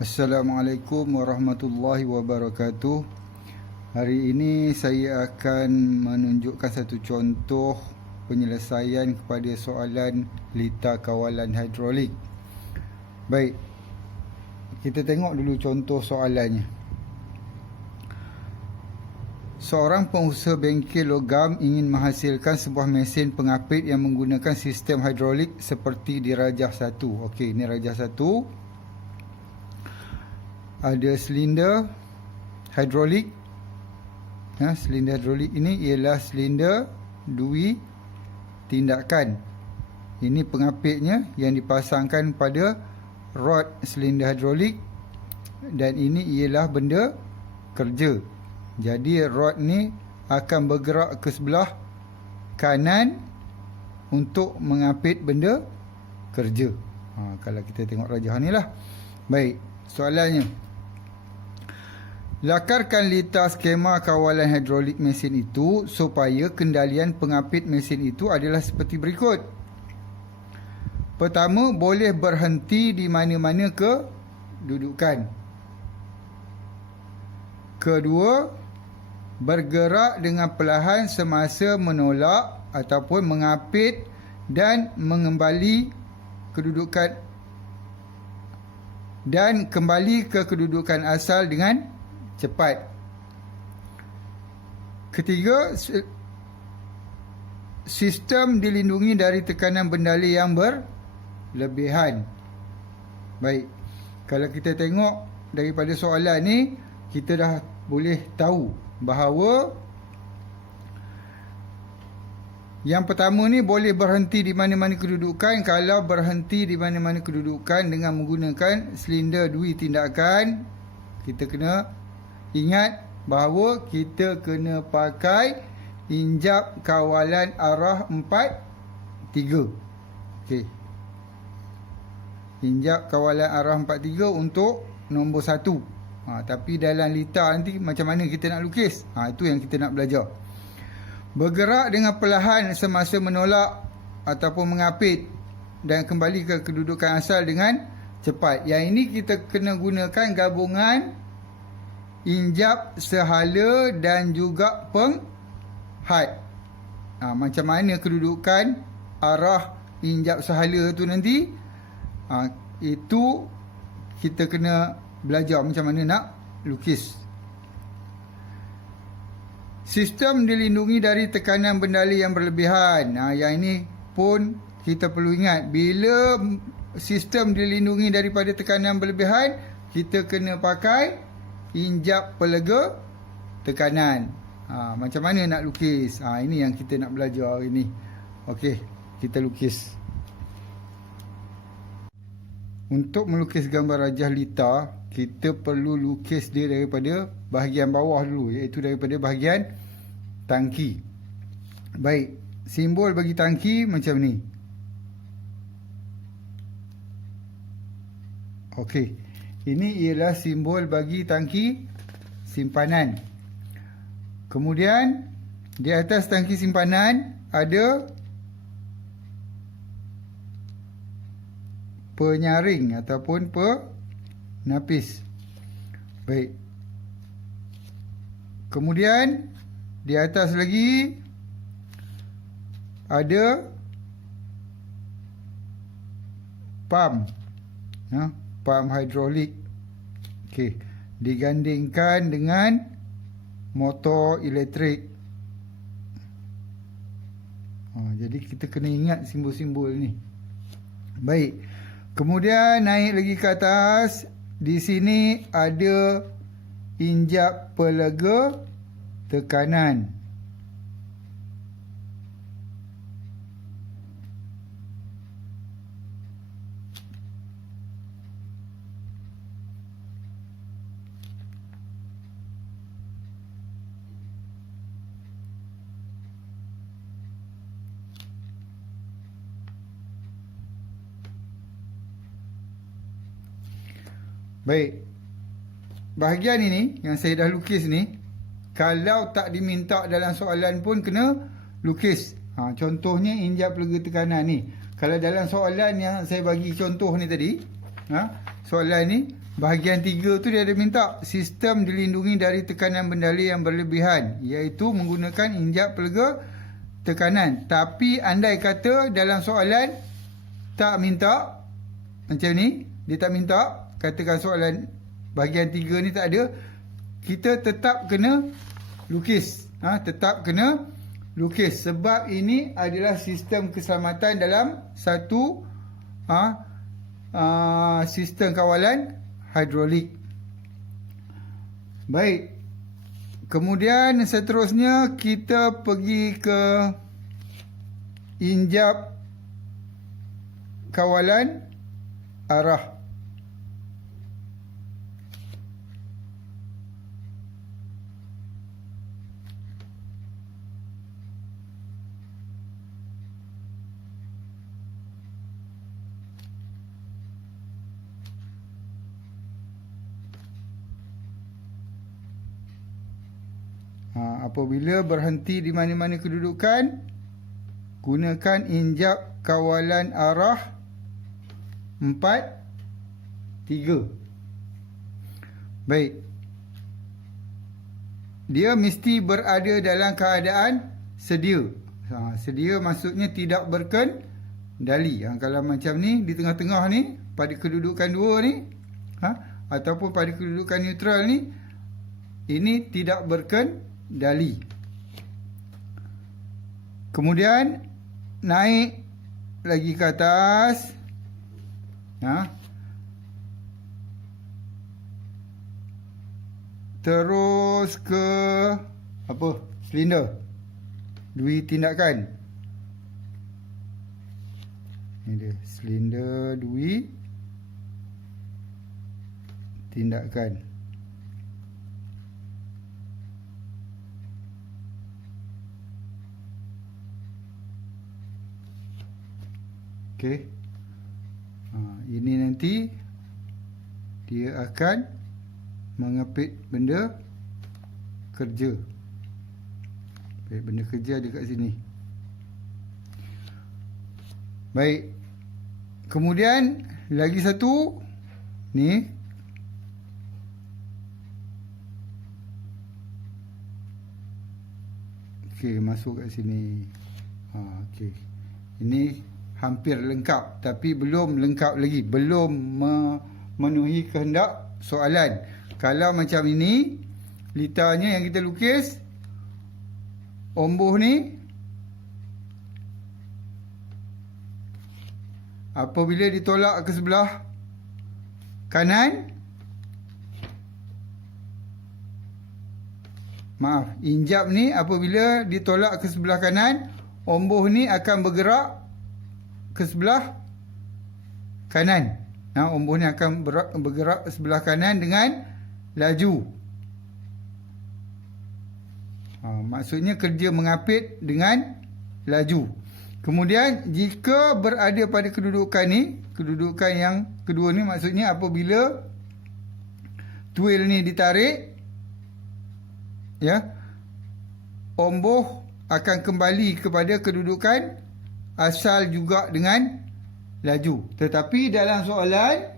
Assalamualaikum warahmatullahi wabarakatuh. Hari ini saya akan menunjukkan satu contoh penyelesaian kepada soalan lita kawalan hidrolik. Baik, kita tengok dulu contoh soalannya. Seorang pengusaha bengkel logam ingin menghasilkan sebuah mesin pengapit yang menggunakan sistem hidrolik seperti di rajah 1. Okey, ini rajah 1. Ada silinder hidrolik. Silinder hidrolik ini ialah silinder dui tindakan. Ini pengapitnya yang dipasangkan pada rod silinder hidrolik, dan ini ialah benda kerja. Jadi rod ni akan bergerak ke sebelah kanan untuk mengapit benda kerja. Kalau kita tengok rajah ni lah. Baik, soalannya, lakarkan lita skema kawalan hidrolik mesin itu supaya kendalian pengapit mesin itu adalah seperti berikut. Pertama, boleh berhenti di mana-mana kedudukan. Kedua, bergerak dengan perlahan semasa menolak ataupun mengapit dan mengembali kedudukan dan kembali ke kedudukan asal dengan cepat. Ketiga, sistem dilindungi dari tekanan bendali yang berlebihan. Baik, kalau kita tengok daripada soalan ni, kita dah boleh tahu bahawa yang pertama ni boleh berhenti di mana-mana kedudukan. Kalau berhenti di mana-mana kedudukan dengan menggunakan silinder dui tindakan, kita kena ingat bahawa kita kena pakai injap kawalan arah 4-3. Okey. Injap kawalan arah 4-3 untuk nombor 1. Tapi dalam lita nanti macam mana kita nak lukis? Itu yang kita nak belajar. Bergerak dengan perlahan semasa menolak ataupun mengapit dan kembali ke kedudukan asal dengan cepat. Yang ini kita kena gunakan gabungan injap sehala dan juga penghad. Macam mana kedudukan arah injap sehala tu nanti, itu kita kena belajar macam mana nak lukis. Sistem dilindungi dari tekanan bendali yang berlebihan. Yang ini pun kita perlu ingat. Bila sistem dilindungi daripada tekanan berlebihan, kita kena pakai injap pelega tekanan. Macam mana nak lukis? Ini yang kita nak belajar hari ni. Okey, kita lukis. Untuk melukis gambar rajah lita, kita perlu lukis dia daripada bahagian bawah dulu, iaitu daripada bahagian tangki. Baik, simbol bagi tangki macam ni. Okey, ini ialah simbol bagi tangki simpanan. Kemudian di atas tangki simpanan ada penyaring ataupun penapis. Baik. Kemudian di atas lagi ada pam. Pam hidrolik. Okey, digandingkan dengan motor elektrik. Jadi kita kena ingat simbol-simbol ni. Baik. Kemudian naik lagi ke atas. Di sini ada injap pelega tekanan. Baik, bahagian ini yang saya dah lukis ni, kalau tak diminta dalam soalan pun kena lukis. Contohnya injap pelega tekanan ni. Kalau dalam soalan yang saya bagi contoh ni tadi, Soalan ni bahagian 3 tu dia ada minta sistem dilindungi dari tekanan bendali yang berlebihan, iaitu menggunakan injap pelega tekanan. Tapi andai kata dalam soalan tak minta macam ni, dia tak minta, katakan soalan bahagian 3 ni tak ada, kita tetap kena lukis. Tetap kena lukis sebab ini adalah sistem keselamatan dalam satu sistem kawalan hidrolik. Baik. Kemudian seterusnya kita pergi ke injap kawalan arah. Apabila berhenti di mana-mana kedudukan, gunakan injap kawalan arah 4, 3. Baik. Dia mesti berada dalam keadaan sedia. Sedia maksudnya tidak berkendali. Kalau macam ni, di tengah-tengah ni, pada kedudukan 2 ni, ataupun pada kedudukan neutral ni, ini tidak berkendali. Kemudian naik lagi ke atas. Terus ke silinder. Dui tindakan. Ini dia, silinder dui tindakan. Okey. Ini nanti dia akan mengapit benda kerja. Baik, benda kerja ada kat sini. Baik. Kemudian lagi satu ni. Okey, masuk kat sini. Okey. Ini hampir lengkap, tapi belum lengkap lagi, belum memenuhi kehendak soalan. Kalau macam ini, litarnya yang kita lukis, omboh ni, apabila ditolak ke sebelah kanan, injap ni apabila ditolak ke sebelah kanan, omboh ni akan bergerak ke sebelah kanan. Omboh ni akan bergerak ke sebelah kanan dengan laju. Maksudnya kerja mengapit dengan laju. Kemudian jika berada pada kedudukan ni, kedudukan yang kedua ni, maksudnya apabila tuil ni ditarik, omboh akan kembali kepada kedudukan asal juga dengan laju. Tetapi dalam soalan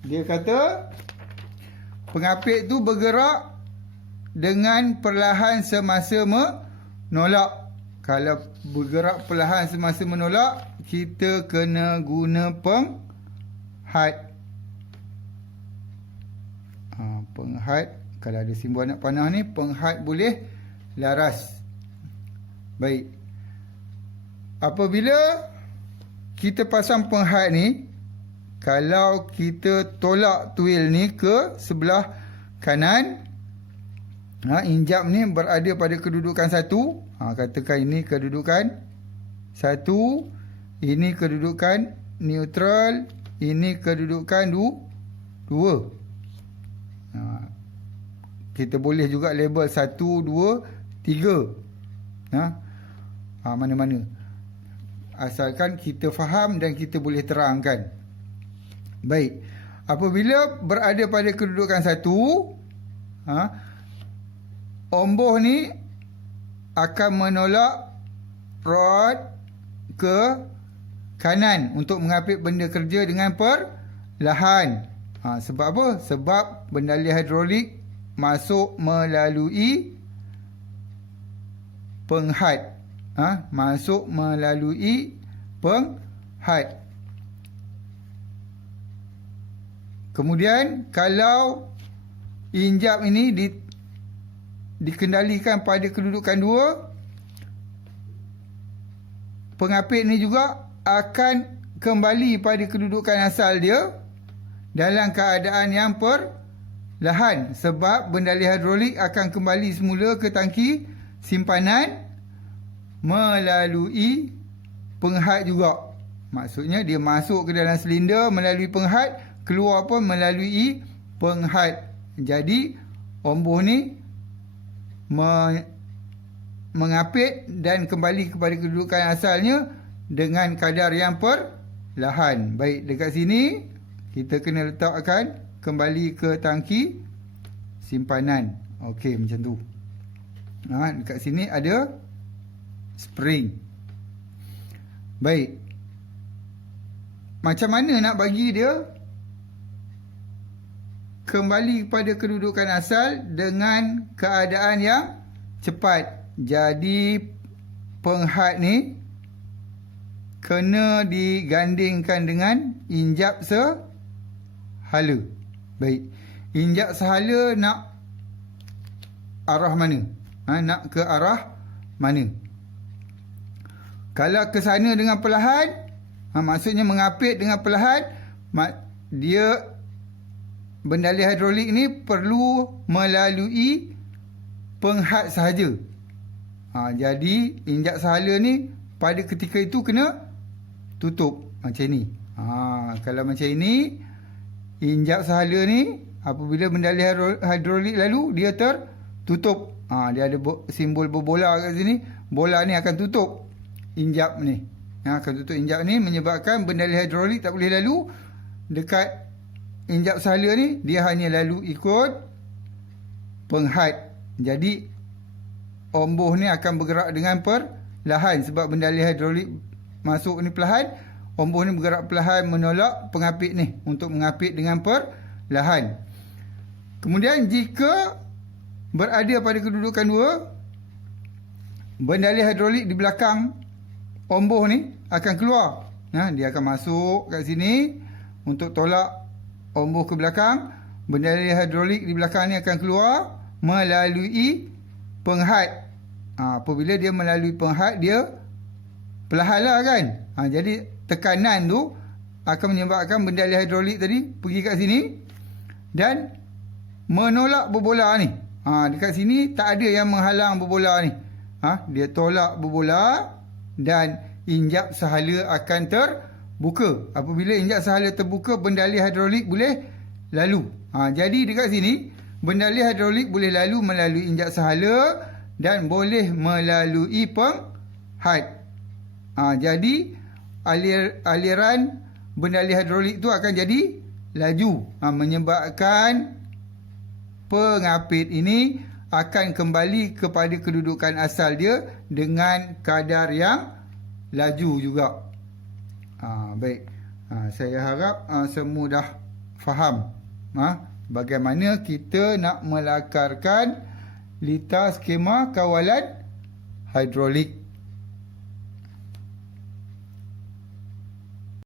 dia kata pengapit tu bergerak dengan perlahan semasa menolak. Kalau bergerak perlahan semasa menolak, kita kena guna penghad. Penghad, kalau ada simbol anak panah ni, penghad boleh laras. Baik. Apabila kita pasang penghad ni, kalau kita tolak tuil ni ke sebelah kanan, injap ni berada pada kedudukan 1. Katakan ini kedudukan 1, ini kedudukan neutral, ini kedudukan 2. Kita boleh juga label 1, 2, 3. Mana-mana. Asalkan kita faham dan kita boleh terangkan. Baik. Apabila berada pada kedudukan 1, omboh ni akan menolak rod ke kanan untuk mengapit benda kerja dengan lahan. Sebab apa? Sebab bendali hidrolik masuk melalui penghad. Masuk melalui penghad. Kemudian kalau injap ini dikendalikan pada kedudukan 2, pengapit ni juga akan kembali pada kedudukan asal dia dalam keadaan yang perlahan, sebab bendali hidrolik akan kembali semula ke tangki simpanan melalui penghad juga. Maksudnya dia masuk ke dalam silinder melalui penghad, keluar pun melalui penghad. Jadi ombuh ni mengapit dan kembali kepada kedudukan asalnya dengan kadar yang perlahan. Baik, dekat sini kita kena letakkan kembali ke tangki simpanan. Okey, macam tu. Dekat sini ada spring. Baik. Macam mana nak bagi dia kembali kepada kedudukan asal dengan keadaan yang cepat? Jadi penghad ni kena digandingkan dengan injap sehala. Baik. Injap sehala nak arah mana? Nak ke arah mana? Kalau ke sana dengan perlahan, maksudnya mengapit dengan perlahan, dia bendali hidrolik ni perlu melalui penghad sahaja. Jadi injap sahala ni pada ketika itu kena tutup macam ni. Kalau macam ini, injap sahala ni apabila bendali hidrolik lalu, dia tertutup. Dia ada simbol berbola kat sini. Bola ni akan tutup injap ni. Akan tutup injap ni, menyebabkan bendali hidrolik tak boleh lalu dekat injap sahala ni. Dia hanya lalu ikut penghad. Jadi ombuh ni akan bergerak dengan perlahan, sebab bendali hidrolik masuk ni perlahan. Ombuh ni bergerak perlahan menolak pengapit ni untuk mengapit dengan perlahan. Kemudian jika berada pada kedudukan 2, bendali hidrolik di belakang ombuh ni akan keluar. Dia akan masuk kat sini untuk tolak ombuh ke belakang. Bendali hidrolik di belakang ni akan keluar melalui penghad. Apabila dia melalui penghad, dia perlahan lah kan. Jadi tekanan tu akan menyebabkan bendali hidrolik tadi pergi kat sini dan menolak berbola ni. Dekat sini tak ada yang menghalang berbola ni. Dia tolak berbola dan injap sahala akan terbuka. Apabila injap sahala terbuka, bendali hidrolik boleh lalu. Jadi dekat sini bendali hidrolik boleh lalu melalui injap sahala dan boleh melalui penghad. Jadi aliran bendali hidrolik tu akan jadi laju, menyebabkan pengapit ini akan kembali kepada kedudukan asal dia dengan kadar yang laju juga. Baik. Saya harap semua dah faham bagaimana kita nak melakarkan litar skema kawalan hidrolik.